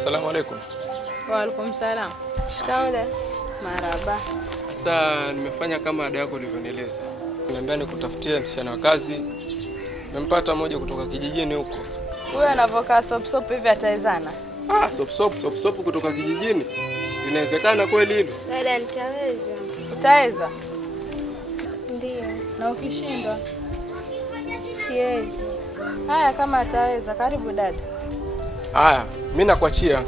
Assalamu alaikum. Wa alaikum salam. Shikamoo. Marhaba. Sasa nimefanya kama ada yako ulivyonieleza. Niambia nikutafutie msichana wa kazi. Nimempata mmoja kutoka kijijini huko. Huyo anavokaa sop hivi atawezana? Sop kutoka kijijini. Inawezekana kweli hilo? Dada, nitaweza. Utaweza? Ndio. Na ukishindwa? Siwezi. Haya, kama ataweza, karibu dada. Haya, mimi nakuachia.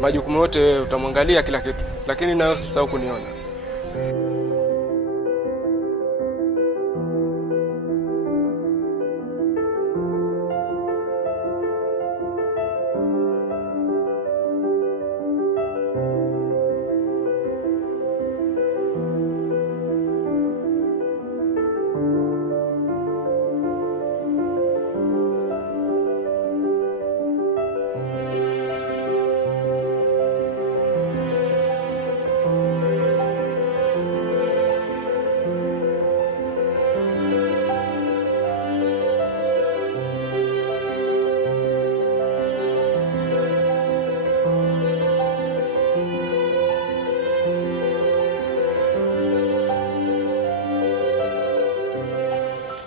Majukumu yote wewe utamwangalia kila kitu. Lakini nawe usisahau kuniona.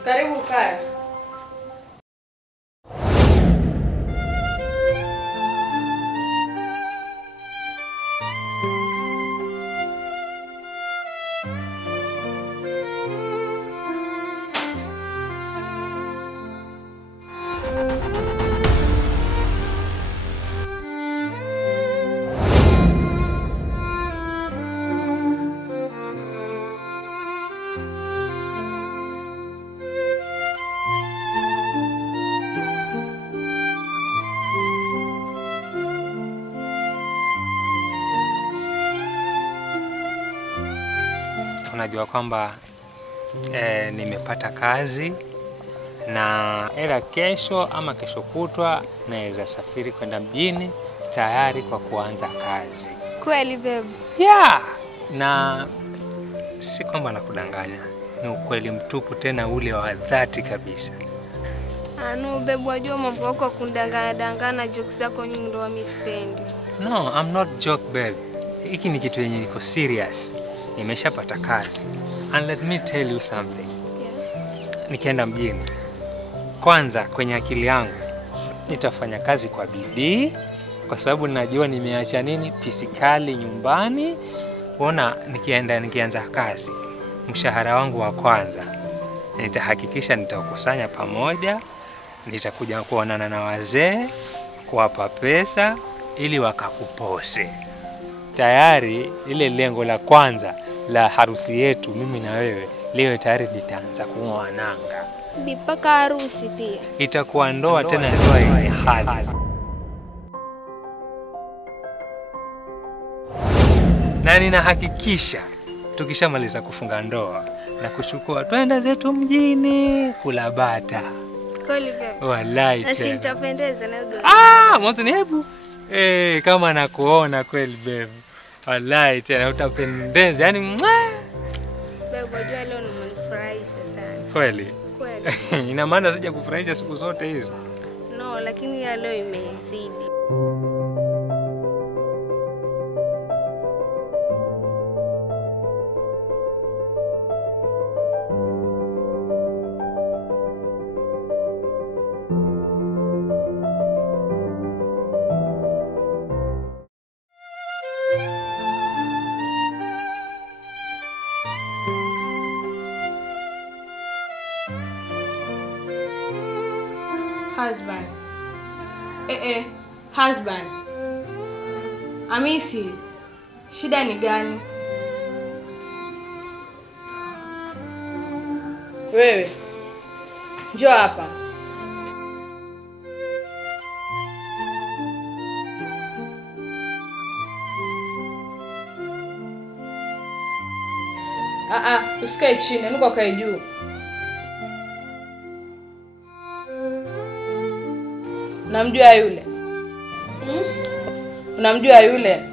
Karibu kaya. Unajua kwamba nimepata kazi na ila kesho ama kesho kutwa naweza safiri kwenda mjini tayari kwa kuanza kazi. Kweli babe? Yeah, na si kwamba nakudanganya. Ni ukweli mtupu, tena ule wa dhati kabisa. No babe, wajua mambo yako kundangana jokes zako nyingi ndo mimi sipendi. No, I'm not joke babe. Hiki ni kitu yenye niko serious. Nimeshapata kazi. And let me tell you something. Yeah. Nikienda mjini, kwanza kwenye akili yangu nitafanya kazi kwa bidii kwa sababu najua nimeacha nini pisikali nyumbani. Kuona nikianza kazi, mshahara wangu wa kwanza nitahakikisha nitaukusanya pamoja, nitakuja kuonana na wazee, kuwapa pesa ili wakakupose. Tayari ile lengo la kwanza la harusi yetu mimi na wewe leo tayari litaanza kung'oa nanga. Mpaka harusi pia. Itakuwa ndoa, tena ndoa yenye hadhi. Na ninahakikisha tukishamaliza kufunga ndoa na kuchukua twenda zetu mjini kula bata. Kweli babe? Wallahi tena. Asi nitapendeza na wewe. Mwanzo ni hebu. Kama nakuona kweli babe. Wallahi tena utapendeza. Yaani babe, wajua leo umenifurahisha sana. Kweli? Kweli. Ina maana sija kufurahisha siku zote hizo? No, lakini ya leo imezidi. Husband. Husband. Hamisi, shida ni gani? Wewe, njoo hapa. Usikae chini, nuko kae juu. Unamjua yule? Unamjua yule?